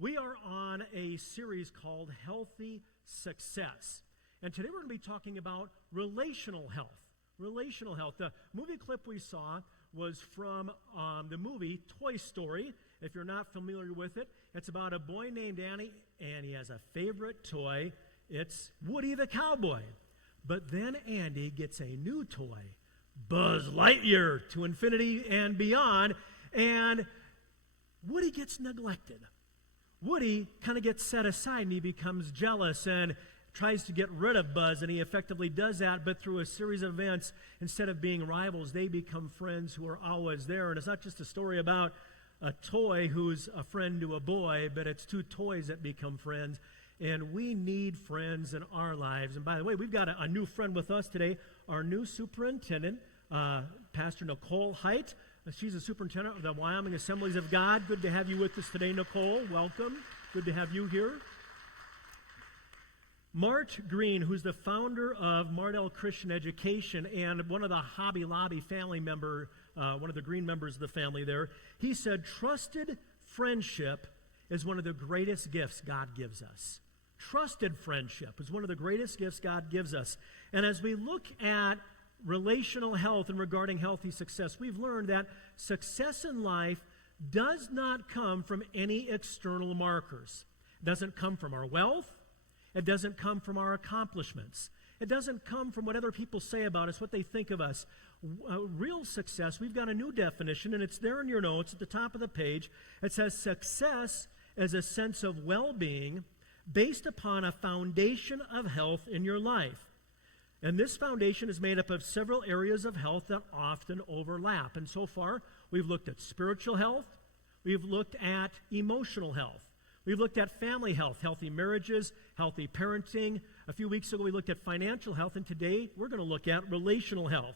We are on a series called Healthy Success. And today we're going to be talking about relational health. Relational health. The movie clip we saw was from the movie Toy Story. If you're not familiar with it, it's about a boy named Annie, and he has a favorite toy. It's Woody the Cowboy. But then Andy gets a new toy, Buzz Lightyear, to infinity and beyond, and Woody gets neglected. Woody kind of gets set aside, and he becomes jealous and tries to get rid of Buzz, and he effectively does that, but through a series of events, instead of being rivals, they become friends who are always there. And it's not just a story about a toy who's a friend to a boy, but it's two toys that become friends. And we need friends in our lives. And by the way, we've got a new friend with us today, our new superintendent, Pastor Nicole Height. She's the superintendent of the Wyoming Assemblies of God. Good to have you with us today, Nicole. Welcome. Good to have you here. Mart Green, who's the founder of Mardell Christian Education and one of the Hobby Lobby family member, one of the Green members of the family there, he said, trusted friendship is one of the greatest gifts God gives us. Trusted friendship is one of the greatest gifts God gives us. And as we look at relational health and regarding healthy success, we've learned that success in life does not come from any external markers. It doesn't come from our wealth. It doesn't come from our accomplishments. It doesn't come from what other people say about us, what they think of us. Real success, we've got a new definition, and it's there in your notes at the top of the page. It says success is a sense of well-being based upon a foundation of health in your life. And this foundation is made up of several areas of health that often overlap. And so far, we've looked at spiritual health. We've looked at emotional health. We've looked at family health, healthy marriages, healthy parenting. A few weeks ago, we looked at financial health, and today we're going to look at relational health.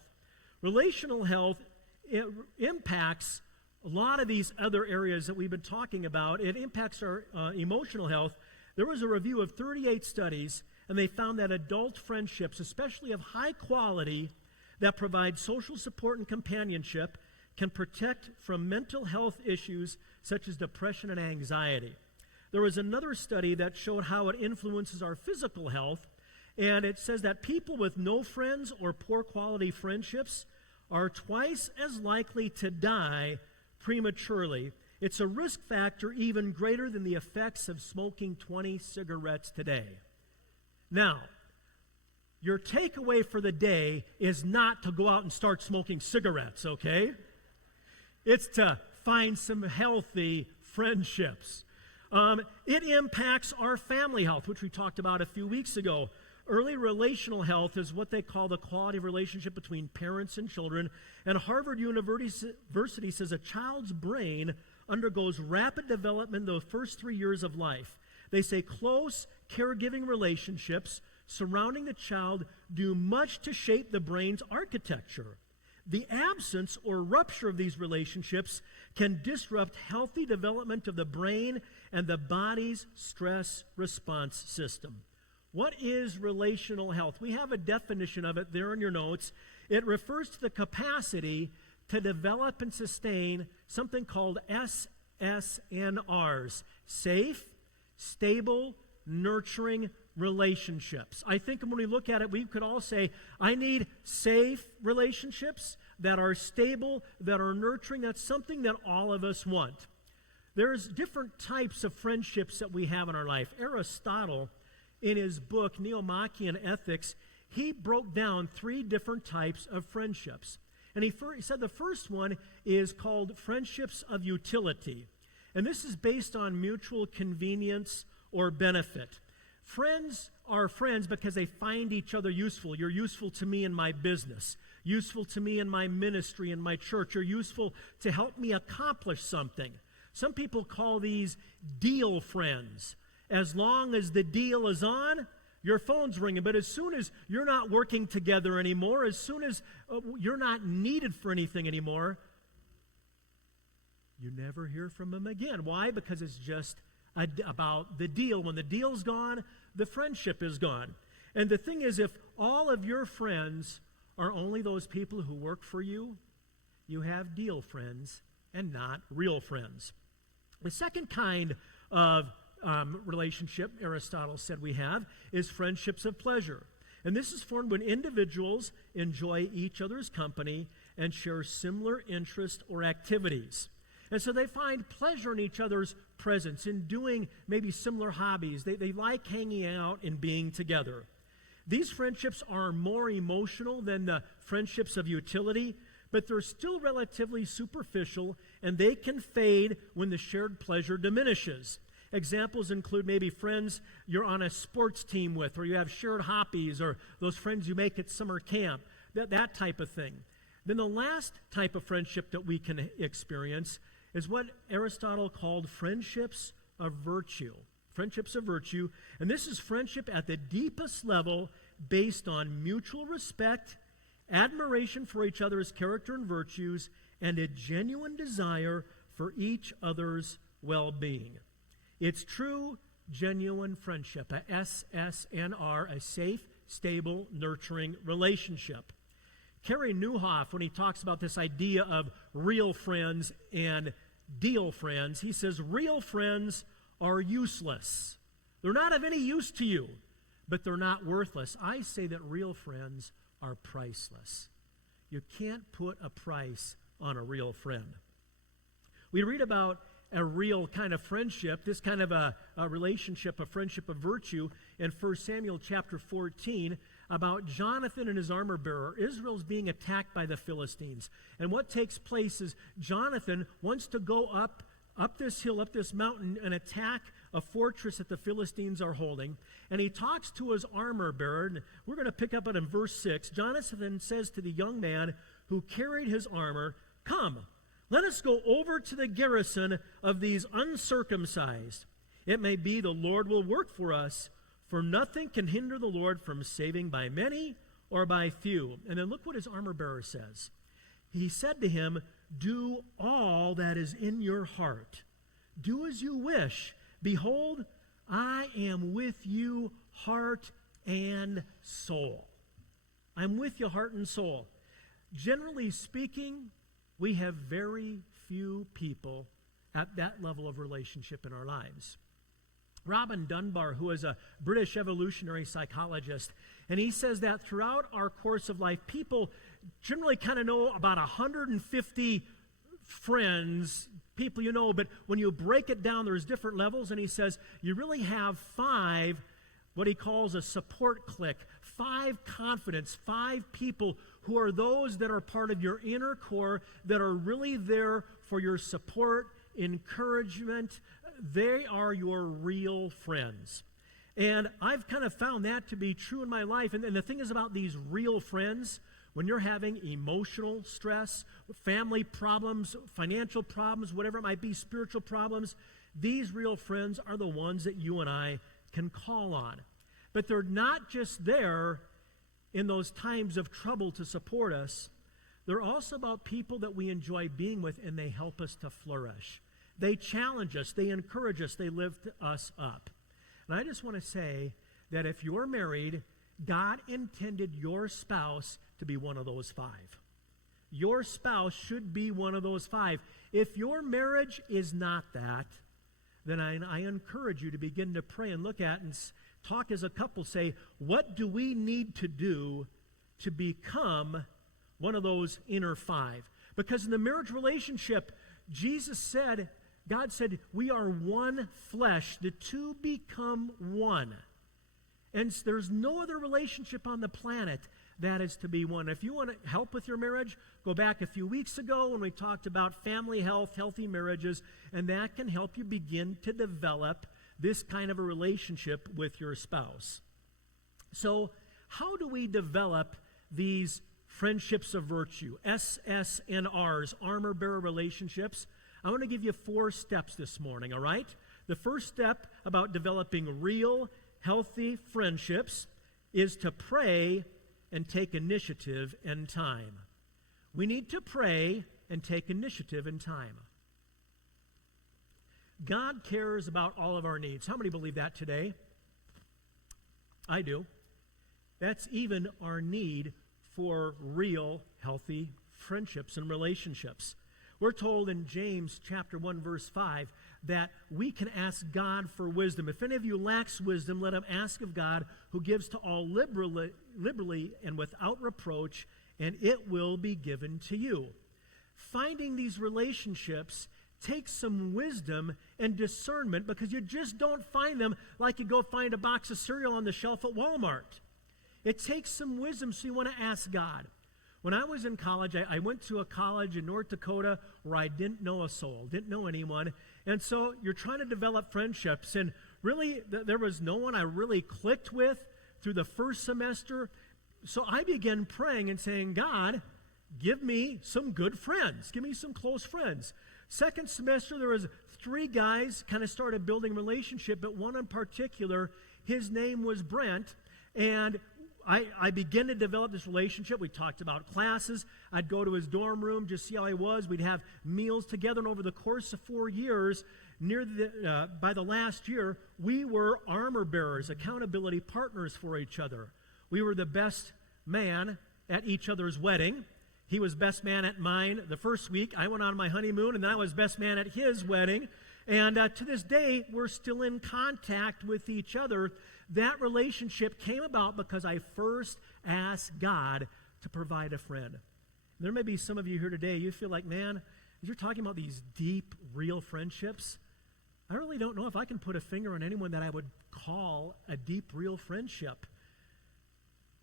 Relational health, it impacts a lot of these other areas that we've been talking about. It impacts our emotional health. There was a review of 38 studies, and they found that adult friendships, especially of high quality, that provide social support and companionship, can protect from mental health issues such as depression and anxiety. There was another study that showed how it influences our physical health, and it says that people with no friends or poor quality friendships are twice as likely to die prematurely. It's a risk factor even greater than the effects of smoking 20 cigarettes today. Now, your takeaway for the day is not to go out and start smoking cigarettes, okay? It's to find some healthy friendships. It impacts our family health, which we talked about a few weeks ago. Early relational health is what they call the quality of relationship between parents and children. And Harvard University says a child's brain undergoes rapid development in the first 3 years of life. They say close caregiving relationships surrounding the child do much to shape the brain's architecture. The absence or rupture of these relationships can disrupt healthy development of the brain and the body's stress response system. What is relational health? We have a definition of it there in your notes. It refers to the capacity to develop and sustain something called SSNRs, safe, stable, nurturing relationships. I think when we look at it, we could all say, I need safe relationships that are stable, that are nurturing. That's something that all of us want. There's different types of friendships that we have in our life. Aristotle, in his book, Nicomachean Ethics, he broke down 3 different types of friendships. And he said the first one is called friendships of utility. And this is based on mutual convenience or benefit. Friends are friends because they find each other useful. You're useful to me in my business, useful to me in my ministry, in my church. You're useful to help me accomplish something. Some people call these deal friends. As long as the deal is on, your phone's ringing. But as soon as you're not working together anymore, as soon as you're not needed for anything anymore, you never hear from them again. Why? Because it's just about the deal. When the deal's gone, the friendship is gone. And the thing is, if all of your friends are only those people who work for you, you have deal friends and not real friends. The second kind of relationship, Aristotle said we have, is friendships of pleasure. And this is formed when individuals enjoy each other's company and share similar interests or activities. And so they find pleasure in each other's presence, in doing maybe similar hobbies. They like hanging out and being together. These friendships are more emotional than the friendships of utility, but they're still relatively superficial, and they can fade when the shared pleasure diminishes. Examples include maybe friends you're on a sports team with, or you have shared hobbies, or those friends you make at summer camp, that type of thing. Then the last type of friendship that we can experience is what Aristotle called friendships of virtue. Friendships of virtue. And this is friendship at the deepest level based on mutual respect, admiration for each other's character and virtues, and a genuine desire for each other's well-being. It's true, genuine friendship, a SSNR, a safe, stable, nurturing relationship. Kerry Newhoff, when he talks about this idea of real friends and deal friends, he says real friends are useless. They're not of any use to you, but they're not worthless. I say that real friends are priceless. You can't put a price on a real friend. We read about a real kind of friendship, this kind of a relationship, a friendship of virtue in 1 Samuel chapter 14 about Jonathan and his armor bearer. Israel's being attacked by the Philistines. And what takes place is Jonathan wants to go up this hill, up this mountain, and attack a fortress that the Philistines are holding. And he talks to his armor bearer, and we're going to pick up it in verse 6. Jonathan says to the young man who carried his armor, "Come, let us go over to the garrison of these uncircumcised. It may be the Lord will work for us, for nothing can hinder the Lord from saving by many or by few." And then look what his armor bearer says. He said to him, "Do all that is in your heart. Do as you wish. Behold, I am with you heart and soul." I'm with you heart and soul. Generally speaking, we have very few people at that level of relationship in our lives. Robin Dunbar, who is a British evolutionary psychologist, and he says that throughout our course of life, people generally kind of know about 150 friends, people you know, but when you break it down, there's different levels, and he says you really have 5, what he calls a support clique, 5 confidants, 5 people who are those that are part of your inner core that are really there for your support, encouragement. They are your real friends. And I've kind of found that to be true in my life. And the thing is about these real friends, when you're having emotional stress, family problems, financial problems, whatever it might be, spiritual problems, these real friends are the ones that you and I can call on. But they're not just there in those times of trouble to support us. They're also about people that we enjoy being with, and they help us to flourish. They challenge us, they encourage us, they lift us up. And I just want to say that if you're married, God intended your spouse to be one of those 5. Your spouse should be one of those 5. If your marriage is not that, then I encourage you to begin to pray and look at and talk as a couple, say, what do we need to do to become one of those inner 5? Because in the marriage relationship, Jesus said, God said, we are one flesh. The two become one. And there's no other relationship on the planet that is to be one. If you want to help with your marriage, go back a few weeks ago when we talked about family health, healthy marriages, and that can help you begin to develop this kind of a relationship with your spouse. So how do we develop these friendships of virtue, SSNRs, armor bearer relationships? I want to give you 4 steps this morning, all right? The first step about developing real, healthy friendships is to pray and take initiative and time. We need to pray and take initiative and time. God cares about all of our needs. How many believe that today? I do. That's even our need for real, healthy friendships and relationships. We're told in James chapter 1, verse 5, that we can ask God for wisdom. If any of you lacks wisdom, let him ask of God, who gives to all liberally and without reproach, and it will be given to you. Finding these relationships takes some wisdom and discernment, because you just don't find them like you go find a box of cereal on the shelf at Walmart. It takes some wisdom, so you want to ask God. When I was in college, I went to a college in North Dakota where I didn't know a soul, didn't know anyone. And so you're trying to develop friendships. And really, there was no one I really clicked with through the first semester. So I began praying and saying, God, give me some good friends. Give me some close friends. Second semester, there was 3 guys, kind of started building a relationship, but one in particular, his name was Brent. And I began to develop this relationship. We talked about classes. I'd go to his dorm room, just see how he was. We'd have meals together. And over the course of 4 years, by the last year, we were armor bearers, accountability partners for each other. We were the best man at each other's wedding. He was best man at mine the first week. I went on my honeymoon, and then I was best man at his wedding. And to this day, we're still in contact with each other. That relationship came about because I first asked God to provide a friend. There may be some of you here today, you feel like, man, as you're talking about these deep, real friendships, I really don't know if I can put a finger on anyone that I would call a deep, real friendship.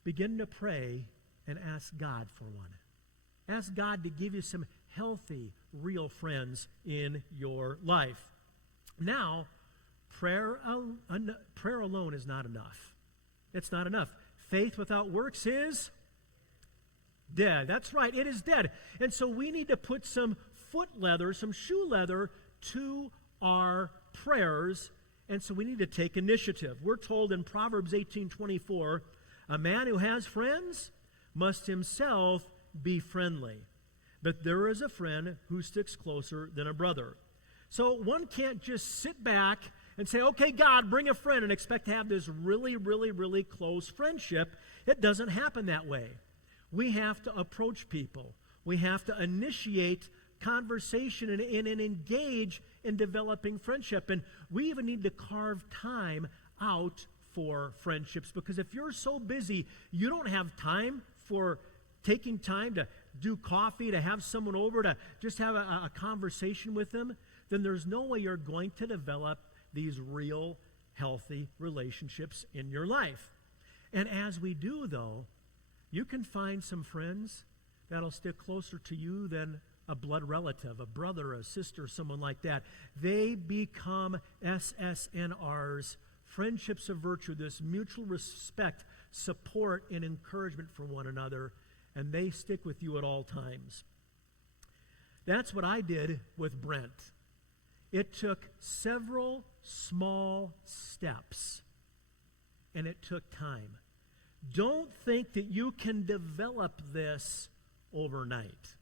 Begin to pray and ask God for one. Ask God to give you some healthy, real friends in your life. Now, prayer alone is not enough. It's not enough. Faith without works is dead. That's right, it is dead. And so we need to put some foot leather, some shoe leather to our prayers, and so we need to take initiative. We're told in Proverbs 18:24, a man who has friends must himself be friendly, but there is a friend who sticks closer than a brother. So one can't just sit back and say, okay, God, bring a friend, and expect to have this really, really, really close friendship. It doesn't happen that way. We have to approach people. We have to initiate conversation and engage in developing friendship. And we even need to carve time out for friendships, because if you're so busy, you don't have time for taking time to do coffee, to have someone over, to just have a conversation with them, then there's no way you're going to develop these real, healthy relationships in your life. And as we do, though, you can find some friends that'll stick closer to you than a blood relative, a brother, a sister, someone like that. They become SSNRs, friendships of virtue, this mutual respect, support, and encouragement for one another, and they stick with you at all times. That's what I did with Brent. It took several small steps, and it took time. Don't think that you can develop this overnight.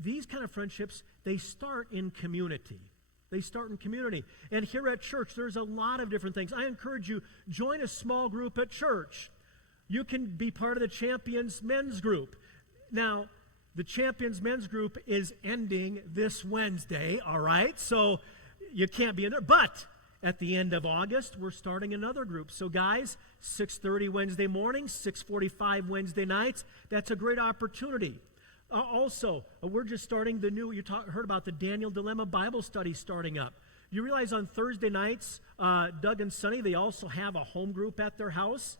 These kind of friendships, they start in community. They start in community. And here at church, there's a lot of different things. I encourage you, join a small group at church. You can be part of the Champions Men's Group. Now, the Champions Men's Group is ending this Wednesday, all right? So you can't be in there. But at the end of August, we're starting another group. So guys, 6:30 Wednesday mornings, 6:45 Wednesday nights. That's a great opportunity. Also, we're just starting the new, heard about the Daniel Dilemma Bible study starting up. You realize on Thursday nights, Doug and Sonny, they also have a home group at their house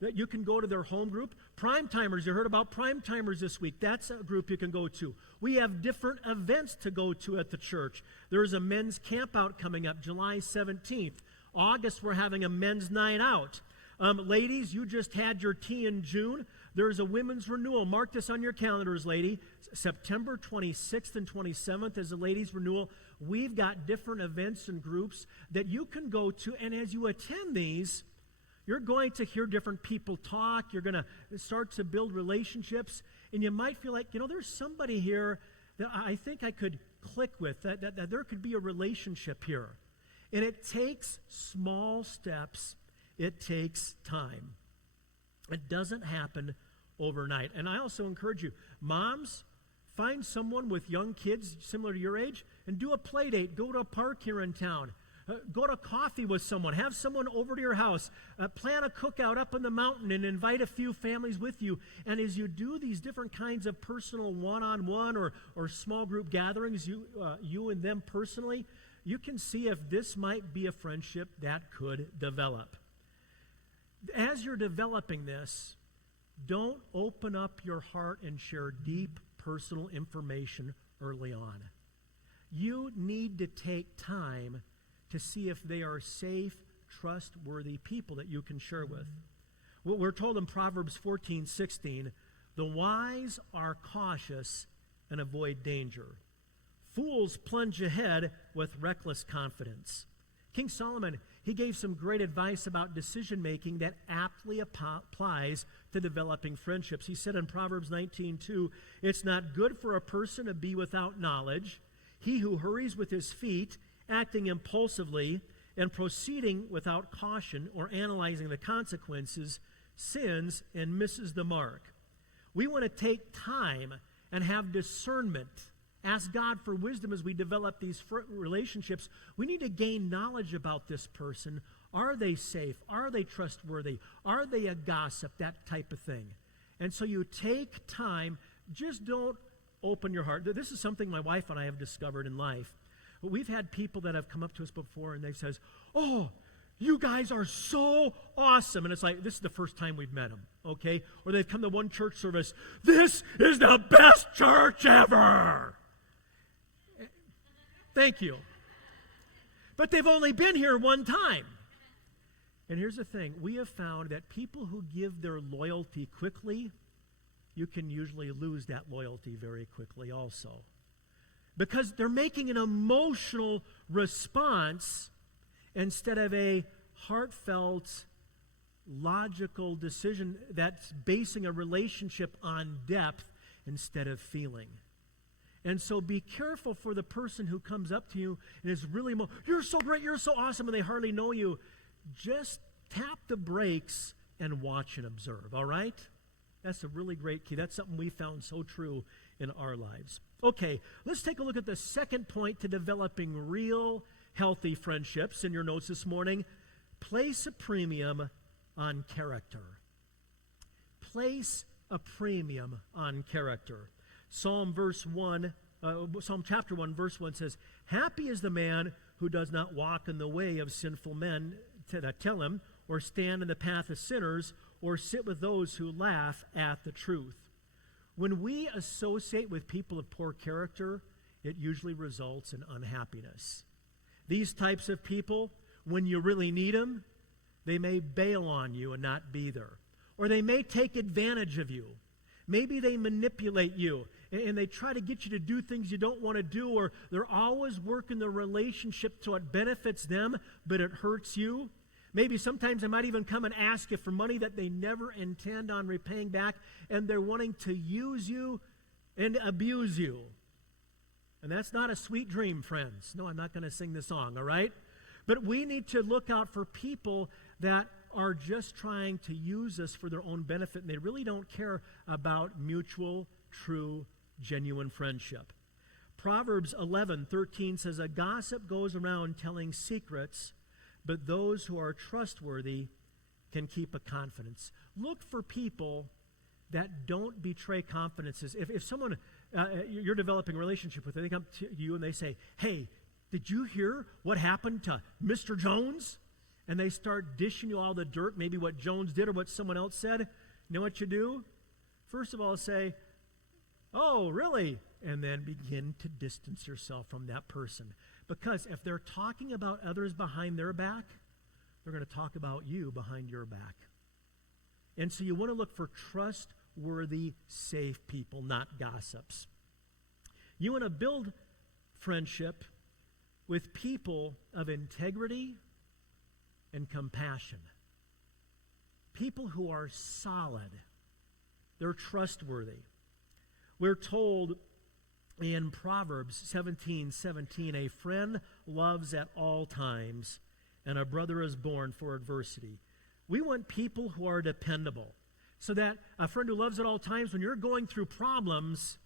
that you can go to their home group. Prime Timers, you heard about Prime Timers this week. That's a group you can go to. We have different events to go to at the church. There is a men's camp out coming up July 17th. August, we're having a men's night out. Ladies, you just had your tea in June. There's a women's renewal. Mark this on your calendars, lady. September 26th and 27th is a ladies' renewal. We've got different events and groups that you can go to, and as you attend these, you're going to hear different people talk. You're going to start to build relationships, and you might feel like, there's somebody here that I think I could click with, that there could be a relationship here. And it takes small steps. It takes time. It doesn't happen overnight. And I also encourage you, moms, find someone with young kids similar to your age and do a play date. Go to a park here in town. Go to coffee with someone. Have someone over to your house. Plan a cookout up on the mountain and invite a few families with you. And as you do these different kinds of personal one-on-one or small group gatherings, you and them personally, you can see if this might be a friendship that could develop. As you're developing this, don't open up your heart and share deep personal information early on. You need to take time to see if they are safe, trustworthy people that you can share with. We're told in Proverbs 14:16, the wise are cautious and avoid danger. Fools plunge ahead with reckless confidence. King Solomon, he gave some great advice about decision-making that aptly applies to developing friendships. He said in Proverbs 19:2, it's not good for a person to be without knowledge. He who hurries with his feet, acting impulsively and proceeding without caution or analyzing the consequences, sins and misses the mark. We want to take time and have discernment. Ask God for wisdom as we develop these relationships. We need to gain knowledge about this person. Are they safe? Are they trustworthy? Are they a gossip? That type of thing. And so you take time. Just don't open your heart. This is something my wife and I have discovered in life. We've had people that have come up to us before and they says, oh, you guys are so awesome. And it's like, this is the first time we've met them, okay? Or they've come to one church service. This is the best church ever. Thank you. But they've only been here one time. And here's the thing. We have found that people who give their loyalty quickly, you can usually lose that loyalty very quickly also. Because they're making an emotional response instead of a heartfelt, logical decision that's basing a relationship on depth instead of feeling. And so be careful for the person who comes up to you and is really, you're so great, you're so awesome, and they hardly know you. Just tap the brakes and watch and observe, all right? That's a really great key. That's something we found so true in our lives. Okay, let's take a look at the second point to developing real healthy friendships in your notes this morning. Place a premium on character. Place a premium on character. Psalm chapter 1, verse 1 says, happy is the man who does not walk in the way of sinful men that tell him, or stand in the path of sinners, or sit with those who laugh at the truth. When we associate with people of poor character, it usually results in unhappiness. These types of people, when you really need them, they may bail on you and not be there. Or they may take advantage of you. Maybe they manipulate you and they try to get you to do things you don't want to do, or they're always working the relationship so it benefits them, but it hurts you. Maybe sometimes they might even come and ask you for money that they never intend on repaying back, and they're wanting to use you and abuse you. And that's not a sweet dream, friends. No, I'm not going to sing the song, all right? But we need to look out for people that are just trying to use us for their own benefit, and they really don't care about mutual, true, genuine friendship. Proverbs 11:13 says, a gossip goes around telling secrets, but those who are trustworthy can keep a confidence. Look for people that don't betray confidences. If someone, you're developing a relationship with, they come to you and they say, hey, did you hear what happened to Mr. Jones? And they start dishing you all the dirt, maybe what Jones did or what someone else said. You know what you do? First of all, say, oh, really? And then begin to distance yourself from that person. Because if they're talking about others behind their back, they're going to talk about you behind your back. And so you want to look for trustworthy, safe people, not gossips. You want to build friendship with people of integrity and compassion. People who are solid. They're trustworthy. We're told in Proverbs 17:17, a friend loves at all times, and a brother is born for adversity. We want people who are dependable, so that a friend who loves at all times, when you're going through problems,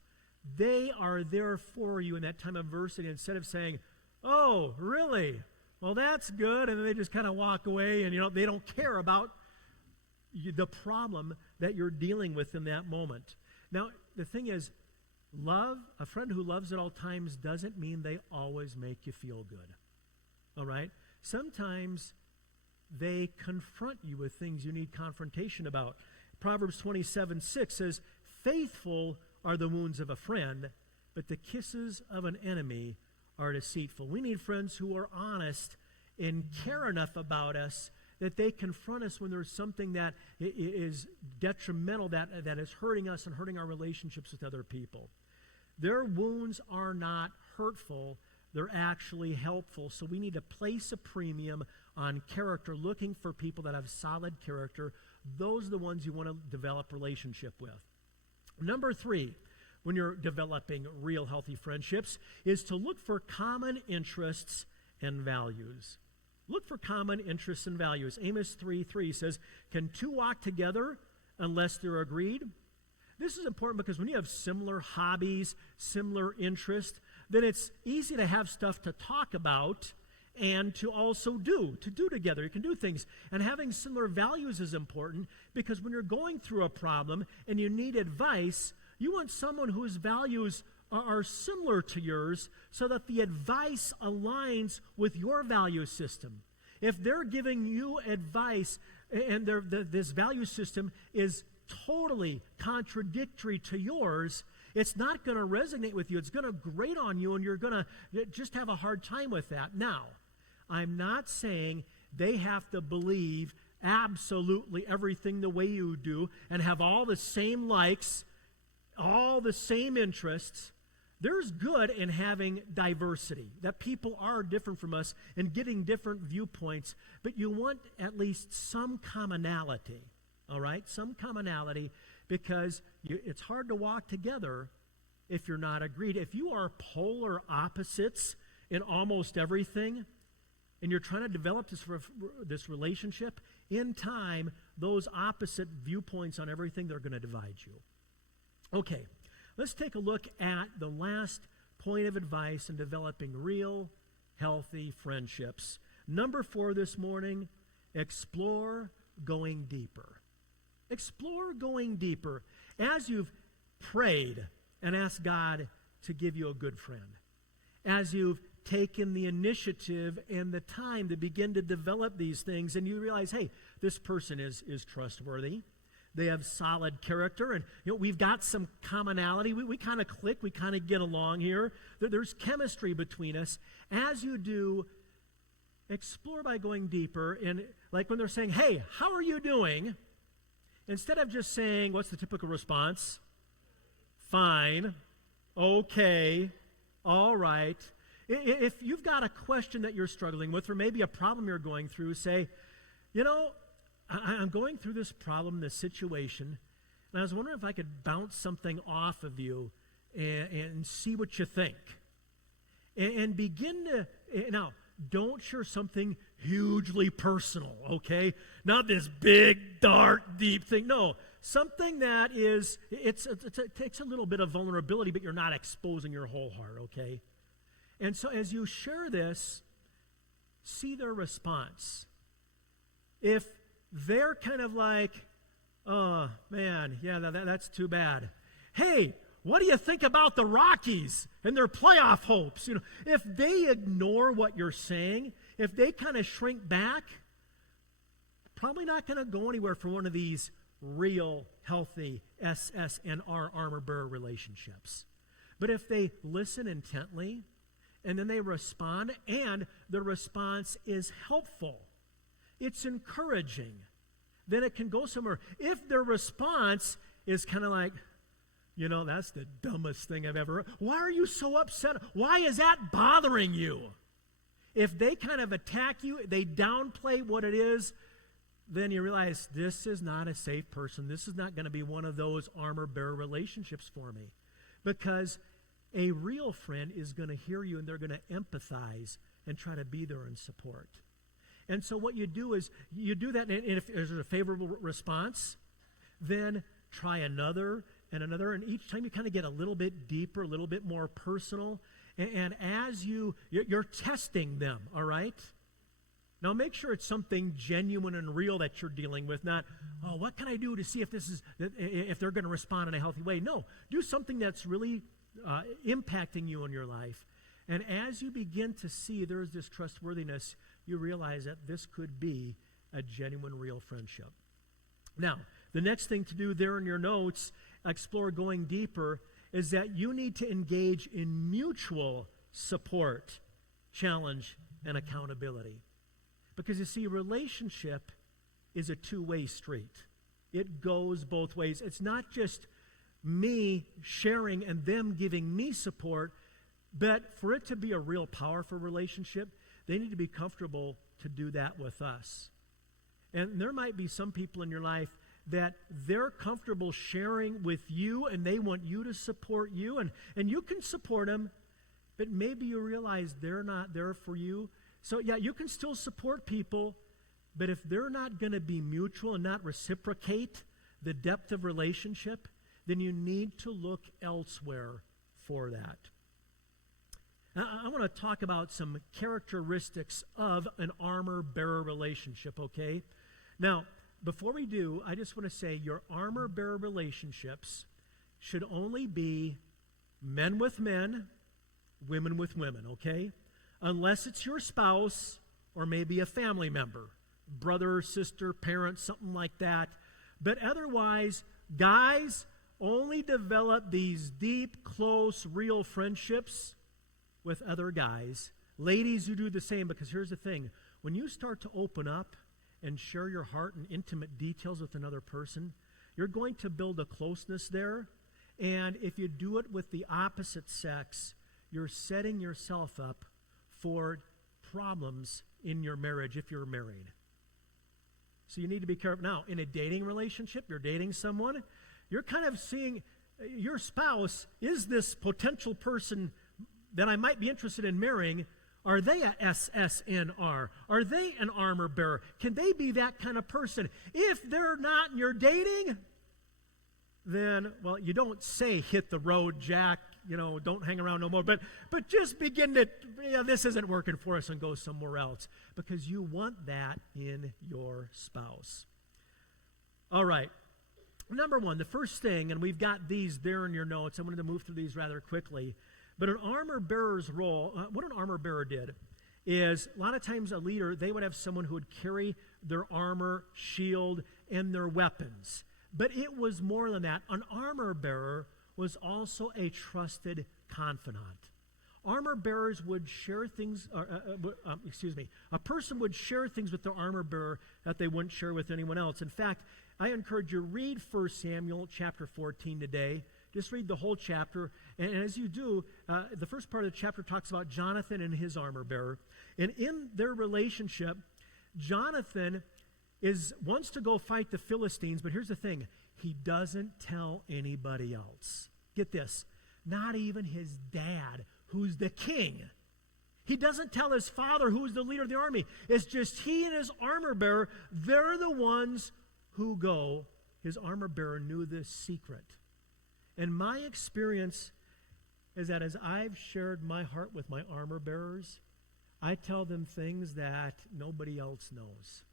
they are there for you in that time of adversity instead of saying, oh, really? Well, that's good. And then they just kind of walk away and, they don't care about the problem that you're dealing with in that moment. Now, the thing is, a friend who loves at all times doesn't mean they always make you feel good. All right? Sometimes they confront you with things you need confrontation about. Proverbs 27:6 says, faithful are the wounds of a friend, but the kisses of an enemy are deceitful. We need friends who are honest and care enough about us that they confront us when there's something that is detrimental, that is hurting us and hurting our relationships with other people. Their wounds are not hurtful. They're actually helpful. So we need to place a premium on character, looking for people that have solid character. Those are the ones you want to develop relationship with. Number 3, when you're developing real healthy friendships, is to look for common interests and values. Look for common interests and values. Amos 3:3 says, can two walk together unless they're agreed? This is important because when you have similar hobbies, similar interests, then it's easy to have stuff to talk about and to also do together. You can do things. And having similar values is important because when you're going through a problem and you need advice, you want someone whose values are similar to yours so that the advice aligns with your value system. If they're giving you advice and this value system is totally contradictory to yours, it's not going to resonate with you. It's going to grate on you, and you're going to just have a hard time with that. Now, I'm not saying they have to believe absolutely everything the way you do and have all the same likes, all the same interests. There's good in having diversity, that people are different from us and getting different viewpoints, but you want at least some commonality, all right? Some commonality, because it's hard to walk together if you're not agreed. If you are polar opposites in almost everything, and you're trying to develop this relationship, in time, those opposite viewpoints on everything, they're going to divide you. Okay. Let's take a look at the last point of advice in developing real, healthy friendships. Number 4 this morning, explore going deeper. Explore going deeper. As you've prayed and asked God to give you a good friend, as you've taken the initiative and the time to begin to develop these things, and you realize, hey, this person is trustworthy. They have solid character, and we've got some commonality. We kind of click. We kind of get along here. There's chemistry between us. As you do, explore by going deeper. And like when they're saying, hey, how are you doing? Instead of just saying, what's the typical response? Fine. Okay. All right. If you've got a question that you're struggling with, or maybe a problem you're going through, say, I'm going through this problem, this situation, and I was wondering if I could bounce something off of you and see what you think. And begin to, now, don't share something hugely personal, okay? Not this big, dark, deep thing. No, something that is, it takes a little bit of vulnerability, but you're not exposing your whole heart, okay? And so as you share this, see their response. If they're kind of like, oh, man, yeah, that's too bad. Hey, what do you think about the Rockies and their playoff hopes? If they ignore what you're saying, if they kind of shrink back, probably not going to go anywhere for one of these real, healthy SSNR armor bearer relationships. But if they listen intently, and then they respond, and the response is helpful, it's encouraging, then it can go somewhere. If their response is kind of like, that's the dumbest thing I've ever heard. Why are you so upset? Why is that bothering you? If they kind of attack you, they downplay what it is, then you realize this is not a safe person. This is not going to be one of those armor bearer relationships for me. Because a real friend is going to hear you, and they're going to empathize and try to be there and support. And so what you do is you do that, and if there's a favorable response, then try another, and another, and each time you kind of get a little bit deeper, a little bit more personal, and as you're testing them, all right? Now make sure it's something genuine and real that you're dealing with, not, oh, what can I do to see if they're going to respond in a healthy way? No, do something that's really impacting you in your life. And as you begin to see there's this trustworthiness, you realize that this could be a genuine, real friendship. Now, the next thing to do there in your notes, explore going deeper, is that you need to engage in mutual support, challenge, and accountability. Because you see, relationship is a two-way street. It goes both ways. It's not just me sharing and them giving me support, but for it to be a real powerful relationship, they need to be comfortable to do that with us. And there might be some people in your life that they're comfortable sharing with you and they want you to support you, and you can support them, but maybe you realize they're not there for you. So yeah, you can still support people, but if they're not going to be mutual and not reciprocate the depth of relationship, then you need to look elsewhere for that. Now, I want to talk about some characteristics of an armor-bearer relationship, okay? Now, before we do, I just want to say your armor-bearer relationships should only be men with men, women with women, okay? Unless it's your spouse or maybe a family member, brother, sister, parent, something like that. But otherwise, guys only develop these deep, close, real friendships with other guys. Ladies, you do the same, because here's the thing. When you start to open up and share your heart and intimate details with another person, you're going to build a closeness there. And if you do it with the opposite sex, you're setting yourself up for problems in your marriage if you're married. So you need to be careful. Now, in a dating relationship, you're dating someone, you're kind of seeing your spouse, is this potential person that I might be interested in marrying, are they a SSNR? Are they an armor bearer? Can they be that kind of person? If they're not and you're dating, then, well, you don't say hit the road, Jack, don't hang around no more, but just begin to, this isn't working for us, and go somewhere else, because you want that in your spouse. All right. Number one, the first thing, and we've got these there in your notes. I'm going to move through these rather quickly. But an armor bearer's role, what an armor bearer did, is a lot of times a leader, they would have someone who would carry their armor, shield, and their weapons. But it was more than that. An armor bearer was also a trusted confidant. Armor bearers would share things, a person would share things with their armor bearer that they wouldn't share with anyone else. In fact, I encourage you to read 1 Samuel chapter 14 today. Just read the whole chapter, and as you do, the first part of the chapter talks about Jonathan and his armor bearer. And in their relationship, Jonathan wants to go fight the Philistines, but here's the thing. He doesn't tell anybody else. Get this, not even his dad, who's the king. He doesn't tell his father, who's the leader of the army. It's just he and his armor bearer. They're the ones who go. His armor bearer knew this secret. And my experience is that as I've shared my heart with my armor bearers, I tell them things that nobody else knows.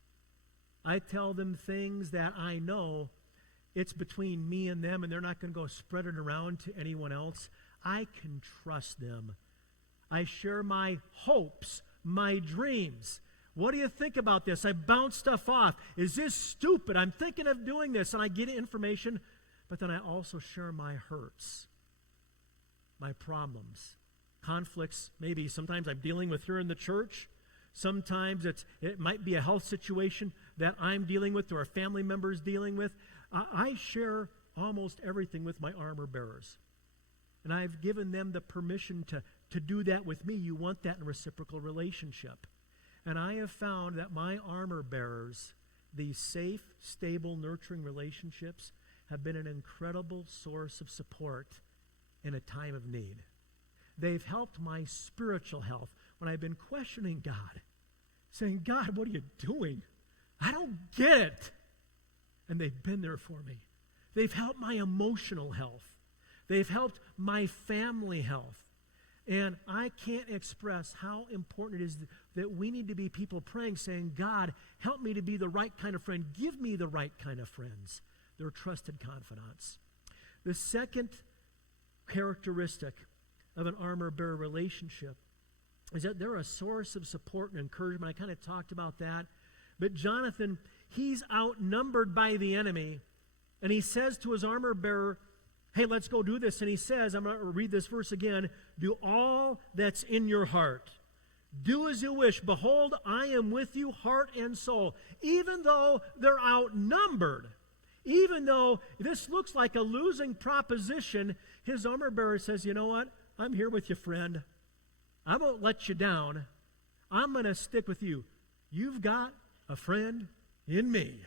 I tell them things that I know it's between me and them, and they're not going to go spread it around to anyone else. I can trust them. I share my hopes, my dreams. What do you think about this? I bounce stuff off. Is this stupid? I'm thinking of doing this, and I get information. But then I also share my hurts, my problems, conflicts. Maybe sometimes I'm dealing with here in the church. Sometimes it might be a health situation that I'm dealing with or a family member is dealing with. I share almost everything with my armor bearers. And I've given them the permission to do that with me. You want that in a reciprocal relationship. And I have found that my armor bearers, these safe, stable, nurturing relationships, have been an incredible source of support in a time of need. They've helped my spiritual health when I've been questioning God, saying, God, what are you doing? I don't get it. And they've been there for me. They've helped my emotional health. They've helped my family health. And I can't express how important it is that we need to be people praying, saying, God, help me to be the right kind of friend. Give me the right kind of friends. They're trusted confidants. The second characteristic of an armor-bearer relationship is that they're a source of support and encouragement. I kind of talked about that. But Jonathan, he's outnumbered by the enemy, and he says to his armor-bearer, hey, let's go do this. And he says, I'm going to read this verse again, do all that's in your heart. Do as you wish. Behold, I am with you, heart and soul. Even though they're outnumbered, even though this looks like a losing proposition, his armor-bearer says, you know what? I'm here with you, friend. I won't let you down. I'm going to stick with you. You've got a friend in me.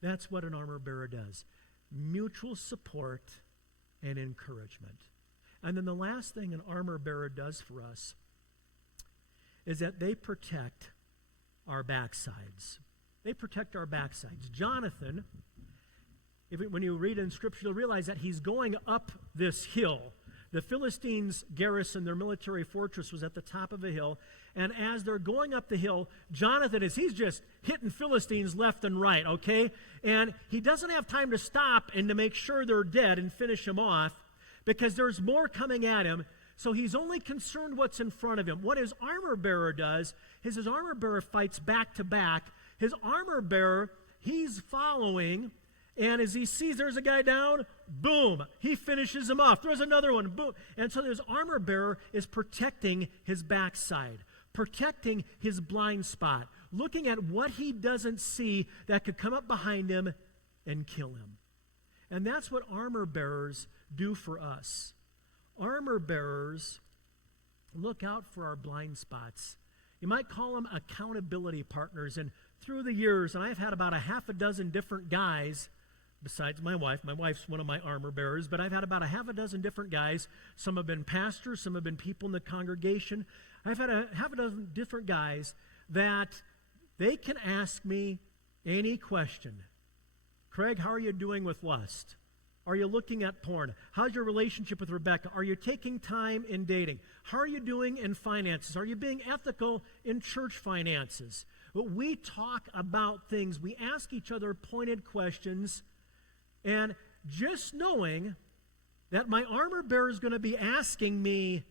That's what an armor-bearer does. Mutual support and encouragement. And then the last thing an armor-bearer does for us is that they protect our backsides. They protect our backsides. Jonathan, when you read in Scripture, you'll realize that he's going up this hill. The Philistines' garrison, their military fortress, was at the top of a hill. And as they're going up the hill, Jonathan he's just hitting Philistines left and right, okay? And he doesn't have time to stop and to make sure they're dead and finish them off because there's more coming at him. So he's only concerned what's in front of him. What his armor-bearer does is his armor-bearer fights back to back. His armor-bearer, he's following. And as he sees there's a guy down, boom, he finishes him off. There's another one, boom. And so his armor bearer is protecting his backside, protecting his blind spot, looking at what he doesn't see that could come up behind him and kill him. And that's what armor bearers do for us. Armor bearers look out for our blind spots. You might call them accountability partners. And through the years, and I've had about a half a dozen different guys besides my wife. My wife's one of my armor bearers, but I've had about a half a dozen different guys. Some have been pastors, some have been people in the congregation. I've had a half a dozen different guys that they can ask me any question. Craig, how are you doing with lust? Are you looking at porn? How's your relationship with Rebecca? Are you taking time in dating? How are you doing in finances? Are you being ethical in church finances? But we talk about things. We ask each other pointed questions. And just knowing that my armor bearer is going to be asking me,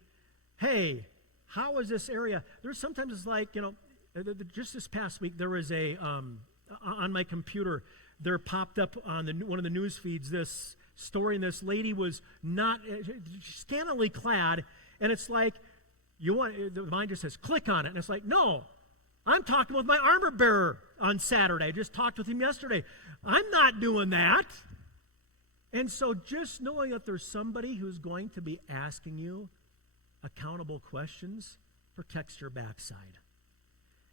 hey, how is this area? There's sometimes it's like, just this past week there was on my computer, there popped up on one of the news feeds this story, and this lady was not scantily clad, and it's like, the mind just says, click on it, and it's like, no, I'm talking with my armor bearer on Saturday. I just talked with him yesterday. I'm not doing that. And so just knowing that there's somebody who's going to be asking you accountable questions protects your backside.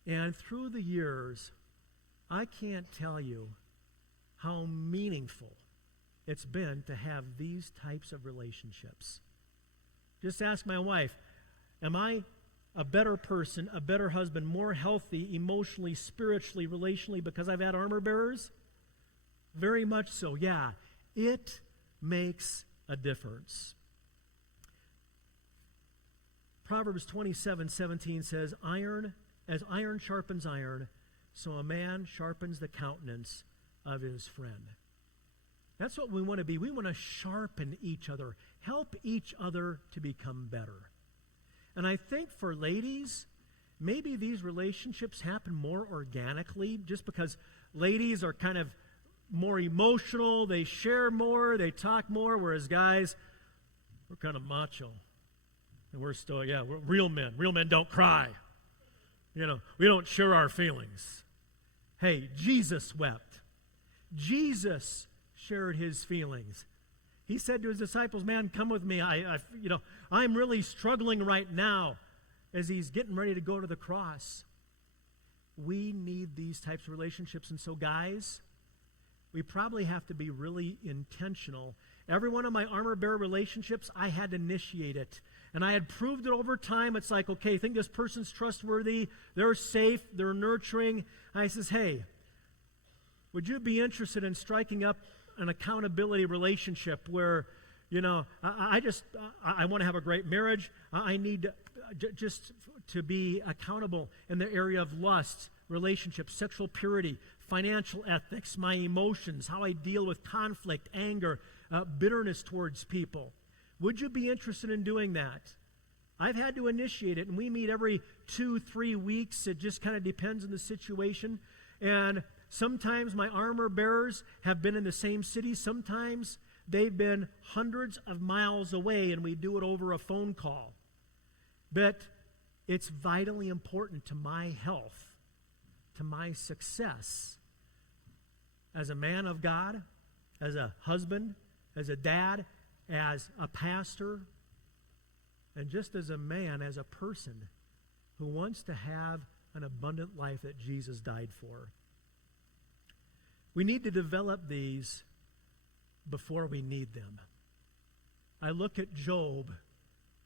And through the years, I can't tell you how meaningful it's been to have these types of relationships. Just ask my wife, am I a better person, a better husband, more healthy emotionally, spiritually, relationally because I've had armor bearers? Very much so, yeah. It makes a difference. Proverbs 27:17 says, as iron sharpens iron, so a man sharpens the countenance of his friend. That's what we want to be. We want to sharpen each other, help each other to become better. And I think for ladies, maybe these relationships happen more organically just because ladies are kind of more emotional, they share more, they talk more, whereas guys, we're kind of macho. And we're still, we're real men. Real men don't cry. We don't share our feelings. Hey, Jesus wept. Jesus shared his feelings. He said to his disciples, man, come with me. I'm really struggling right now as he's getting ready to go to the cross. We need these types of relationships. And so, guys, we probably have to be really intentional. Every one of my armor bearer relationships, I had to initiate it. And I had proved it over time. It's like, okay, I think this person's trustworthy. They're safe. They're nurturing. And I says, hey, would you be interested in striking up an accountability relationship where, I want to have a great marriage. I need just to be accountable in the area of lust, relationships, sexual purity, financial ethics, my emotions, how I deal with conflict, anger, bitterness towards people. Would you be interested in doing that? I've had to initiate it, and we meet every 2-3 weeks. It just kind of depends on the situation. And sometimes my armor bearers have been in the same city. Sometimes they've been hundreds of miles away, and we do it over a phone call. But it's vitally important to my health, to my success as a man of God, as a husband, as a dad, as a pastor, and just as a man, as a person who wants to have an abundant life that Jesus died for. We need to develop these before we need them. I look at Job,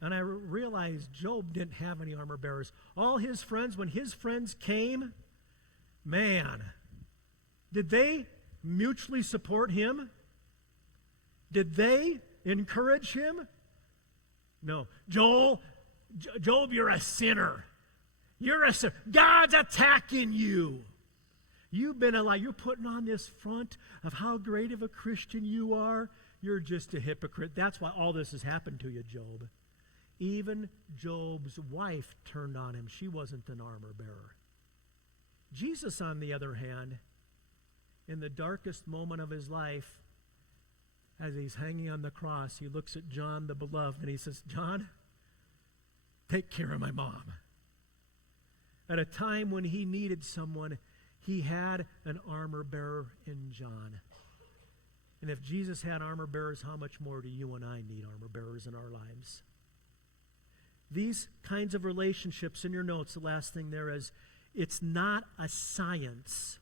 and I realize Job didn't have any armor bearers. All his friends, when his friends came, man, did they mutually support him? Did they encourage him? No. Job, you're a sinner. You're a sinner. God's attacking you. You've been a lie. You're putting on this front of how great of a Christian you are. You're just a hypocrite. That's why all this has happened to you, Job. Even Job's wife turned on him. She wasn't an armor bearer. Jesus, on the other hand, in the darkest moment of his life, as he's hanging on the cross, he looks at John the beloved and he says, John, take care of my mom. At a time when he needed someone, he had an armor bearer in John. And if Jesus had armor bearers, how much more do you and I need armor bearers in our lives? These kinds of relationships, in your notes, the last thing there is, it's not a science.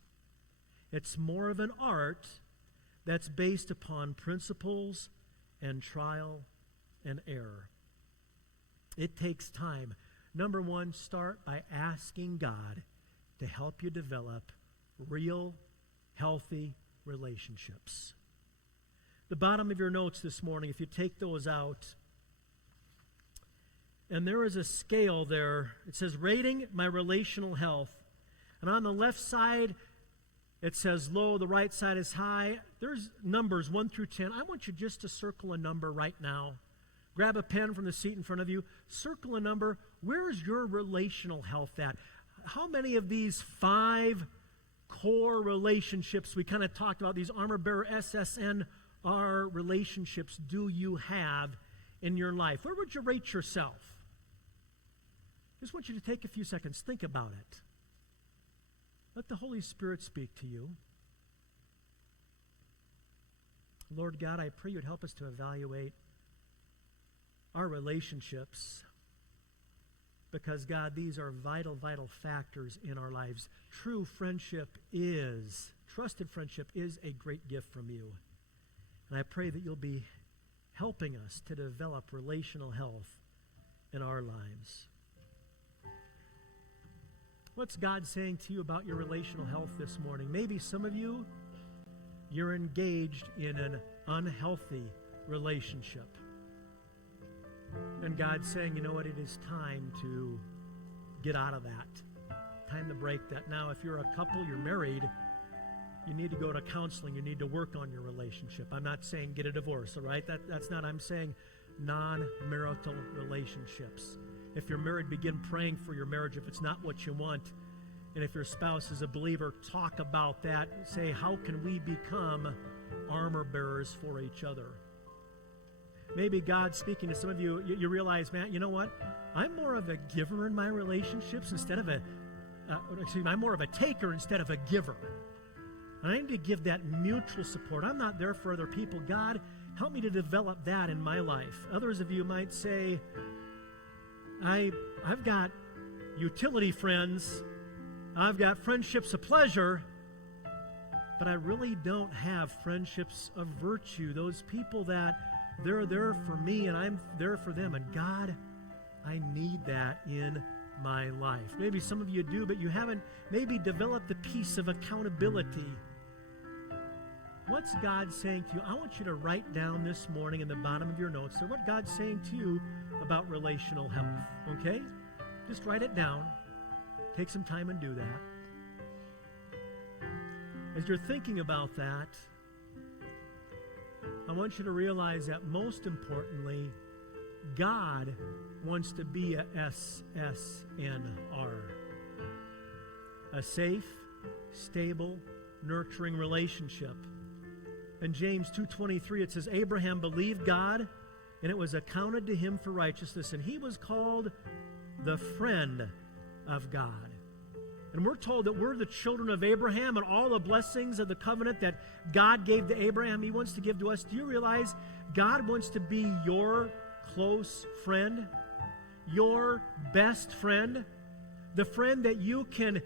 It's more of an art that's based upon principles and trial and error. It takes time. Number one, start by asking God to help you develop real, healthy relationships. The bottom of your notes this morning, if you take those out, and there is a scale there. It says, rating my relational health. And on the left side, it says low. The right side is high. There's numbers 1 through 10. I want you just to circle a number right now. Grab a pen from the seat in front of you. Circle a number. Where is your relational health at? How many of these 5 core relationships we kind of talked about, these armor bearer SSNR relationships, do you have in your life? Where would you rate yourself? Just want you to take a few seconds. Think about it. Let the Holy Spirit speak to you. Lord God, I pray you'd help us to evaluate our relationships because, God, these are vital, vital factors in our lives. True friendship is, trusted friendship is a great gift from you. And I pray that you'll be helping us to develop relational health in our lives. What's God saying to you about your relational health this morning? Maybe some of you, you're engaged in an unhealthy relationship. And God's saying, you know what, it is time to get out of that. Time to break that. Now, if you're a couple, you're married, you need to go to counseling. You need to work on your relationship. I'm not saying get a divorce, all right? That's not, I'm saying non-marital relationships. If you're married, begin praying for your marriage if it's not what you want. And if your spouse is a believer, talk about that. Say, how can we become armor bearers for each other? Maybe God's speaking to some of you. You realize, man, you know what? I'm more of a giver in my relationships instead of I'm more of a taker instead of a giver. And I need to give that mutual support. I'm not there for other people. God, help me to develop that in my life. Others of you might say, I've got utility friends. I've got friendships of pleasure, but I really don't have friendships of virtue. Those people that they're there for me and I'm there for them. And God, I need that in my life. Maybe some of you do, but you haven't maybe developed the piece of accountability. what's God saying to you? I want you to write down this morning in the bottom of your notes there what God's saying to you about relational health, okay? Just write it down. Take some time and do that. As you're thinking about that, I want you to realize that most importantly, God wants to be a SSNR. A safe, stable, nurturing relationship. In James 2:23, it says, Abraham believed God, and it was accounted to him for righteousness, and he was called the friend of God. And we're told that we're the children of Abraham, and all the blessings of the covenant that God gave to Abraham, he wants to give to us. Do you realize God wants to be your close friend, your best friend, the friend that you can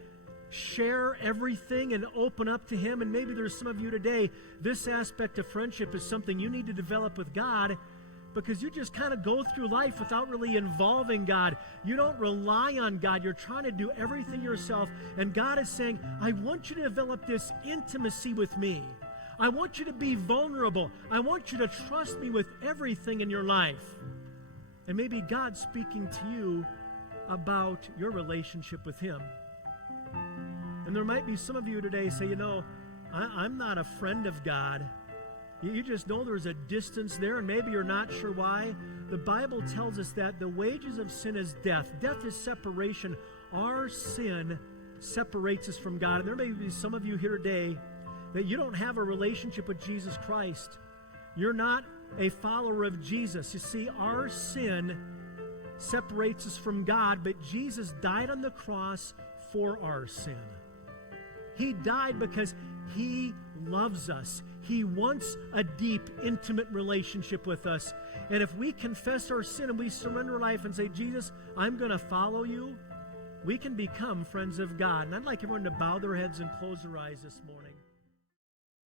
share everything and open up to him? And maybe there's some of you today, this aspect of friendship is something you need to develop with God, because you just kind of go through life without really involving God. You don't rely on God. You're trying to do everything yourself. And God is saying, I want you to develop this intimacy with me. I want you to be vulnerable. I want you to trust me with everything in your life. And maybe God's speaking to you about your relationship with him. And there might be some of you today say, I'm not a friend of God. You just know there's a distance there, and maybe you're not sure why. The Bible tells us that the wages of sin is death. Death is separation. Our sin separates us from God. And there may be some of you here today that you don't have a relationship with Jesus Christ. You're not a follower of Jesus. You see, our sin separates us from God, but Jesus died on the cross for our sin. He died because he loves us. He wants a deep, intimate relationship with us. And if we confess our sin and we surrender life and say, Jesus, I'm going to follow you, we can become friends of God. And I'd like everyone to bow their heads and close their eyes this morning.